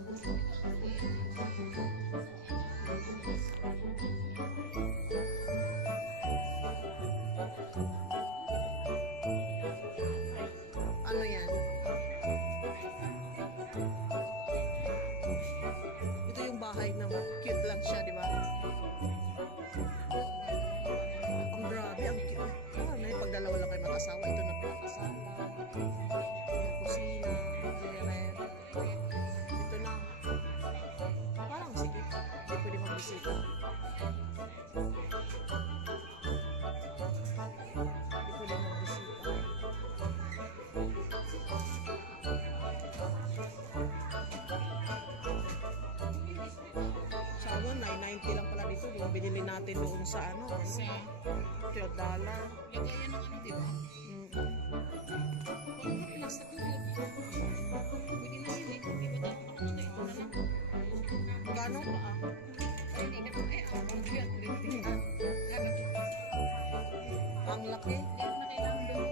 Ano yan? Ito yung bahay na cute lang siya, di ba? Ang grabe, ang cute. Ah, may pagdalawa lang kayo mag-asawa. Ito na pinakasala. Yung kusina, rep. Ito na. Parang sige. Hindi pwede magbisita. Hindi pwede magbisita. Sa ano, 990 lang pala dito. Yung binili natin doon sa ano. $12. Lagayan ng ano, di ba? Plastic na yun. Pwede na yun eh. Di ba dapat tapos na ito na lang? Gano? Ay, hindi ka naman. Ang yun. Ang laki. Hindi na kailangan doon mo.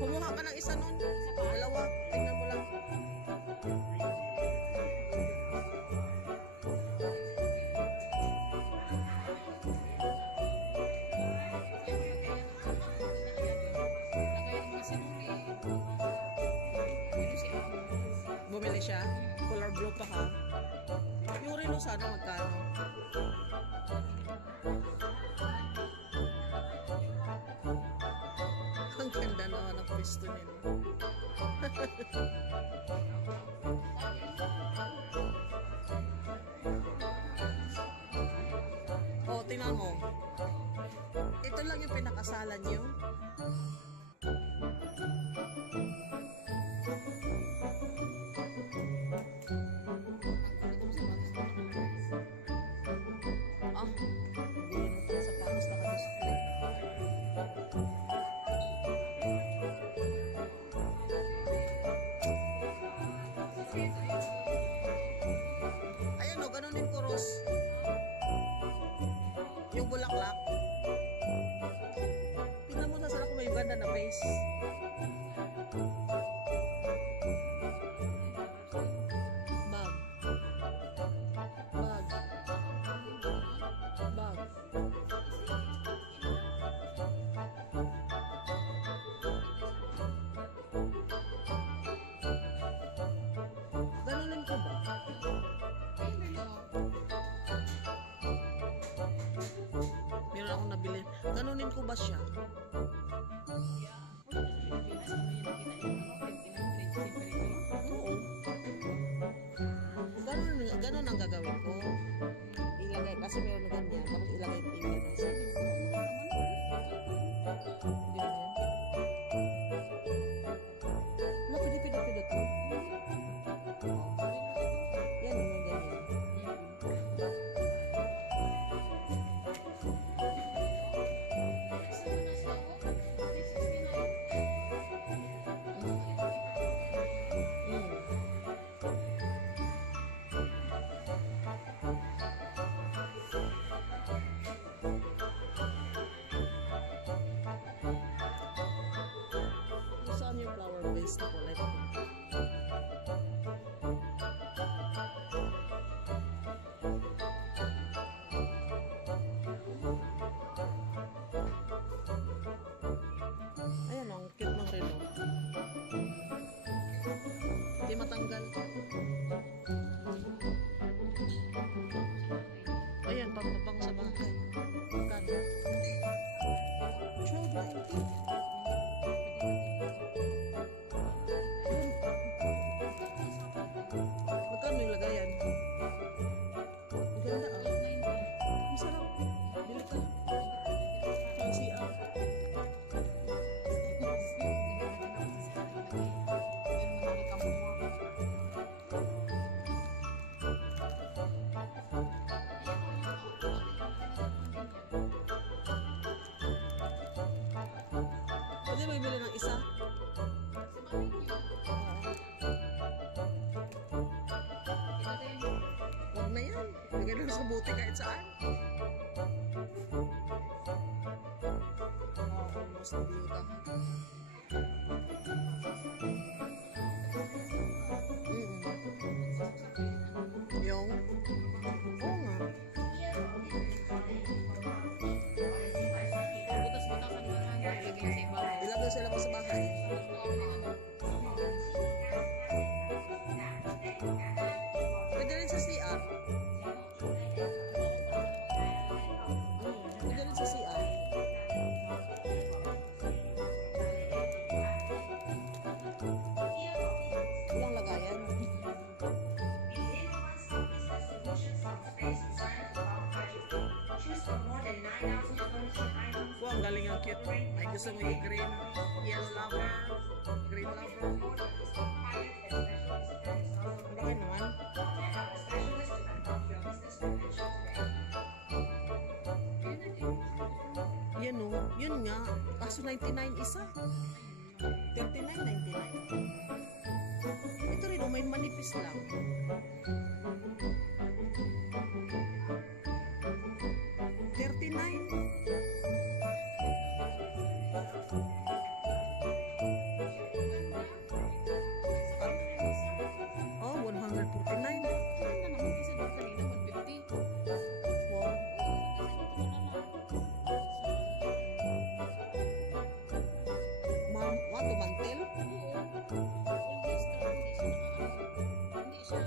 Kumuha ka ng isa nun. Dalawa. Tingnan mo lang. Lagayan ng mga sinuli. Pero siya. Bumili siya. Color blue pa ha. Yung relo sana magkano? Ang ganda naman ang pwesto nila. Oh, tingnan mo. Ito lang yung pinakasalan niyo. Ah, hindi mo ito sa panos naka-display. Ayan o, ganun din kuros. Yung bulaklak. Tingnan mo sa sarap kung may ganda na base. Bag. Bag. Bag. Ganunin ko ba? Meron akong nabili. Ganunin ko ba siya? Oo. Ganun ang gagawin ko. Ilagay, kasi meron na ganyan. Tapos ilagay yung tingin. Hindi na yan. Napidipidipidot mo. Yan yung ganyan. Saan yung flower base na kulay? Ayan, ang cute ng relo. Hindi matanggal. Ayan, pang sa bahay. Magkano? 12.90. Magkano yung lagayan? Ang ganda ah. Ang sarap. Bili ka. Ang CR. Pwede mo ibili ng isa? Huwag na yan. Bigay lang sa buti kahit saan. Almost na biyuta. Mm-mm. cute. Ay, gusto mo yung green, yellow lover, green lover. Laki naman. Yan o, yun nga. Kaso 99 isa. 39.99. Ito rin o, may manipis lang. 39. Oh, 149. Maganda naman kasi doon kanina 150. Wow. Wato mantel? Always ka, hindi siya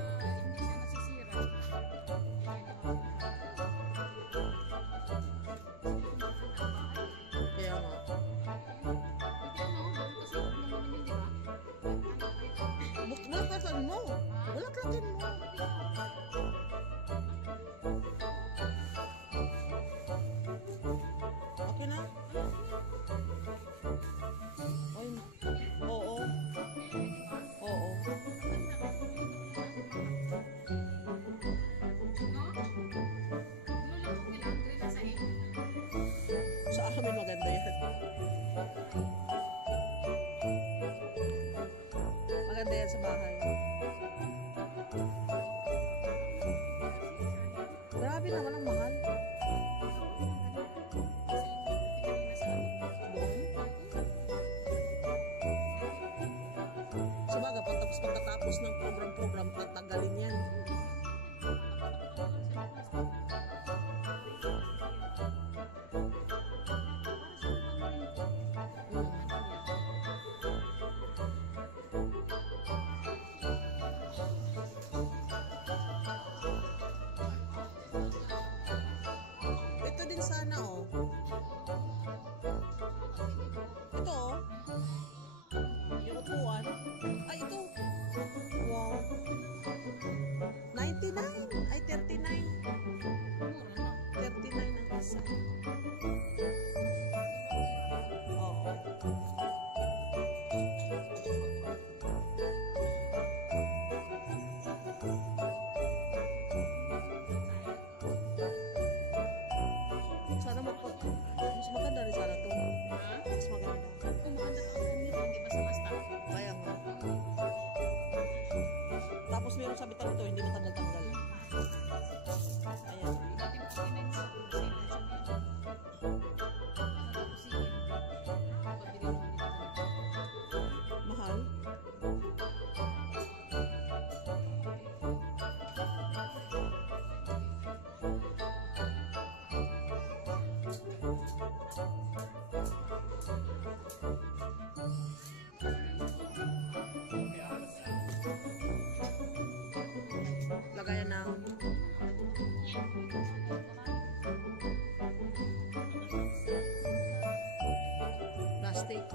nasisira. Kaya nga. Buksan mo. Wala kraken mo. Okay na? Ay, oo. Oo. Sa amin maganda yan. Maganda yan sa bahay. Grabe naman ang mahal. Sabagay, pagkatapos ng program-program, tatagalin yan. Ito din sana, oh. Ito, oh. Yung upuan. Ay, ito. Wow. 99. Ay, 39. 39 ang isa. Oo. Sana mas maganda rin sana to. Mas maganda. Kaya nga. Tapos meron sa bitan ito, hindi matanggal-tanggal. Ayan. Mahal. Lagayan ng plastic.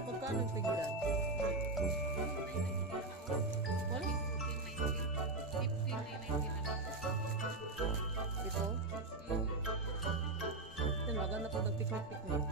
Magkano ang pinggan? Wala? Ito? Yan, maganda pa nag-picnic-picnic.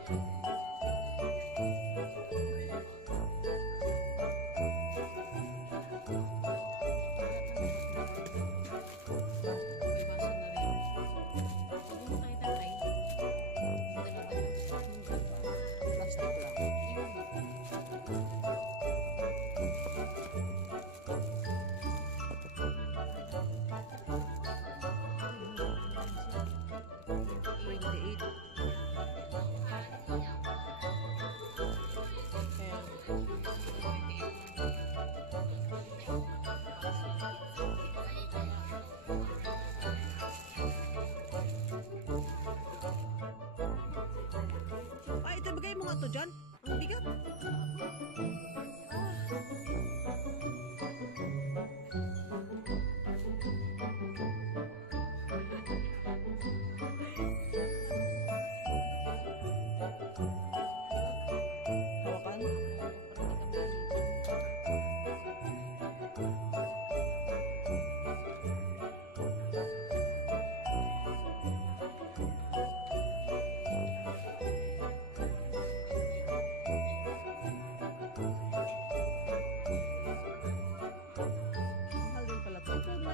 Di ba?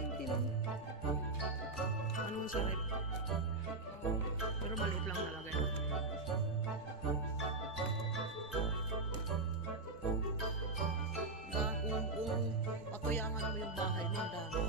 yung timon. Anong sarap? Pero maliit lang talaga yun. Kung patuyangan mo yung bahay mo, ang dami.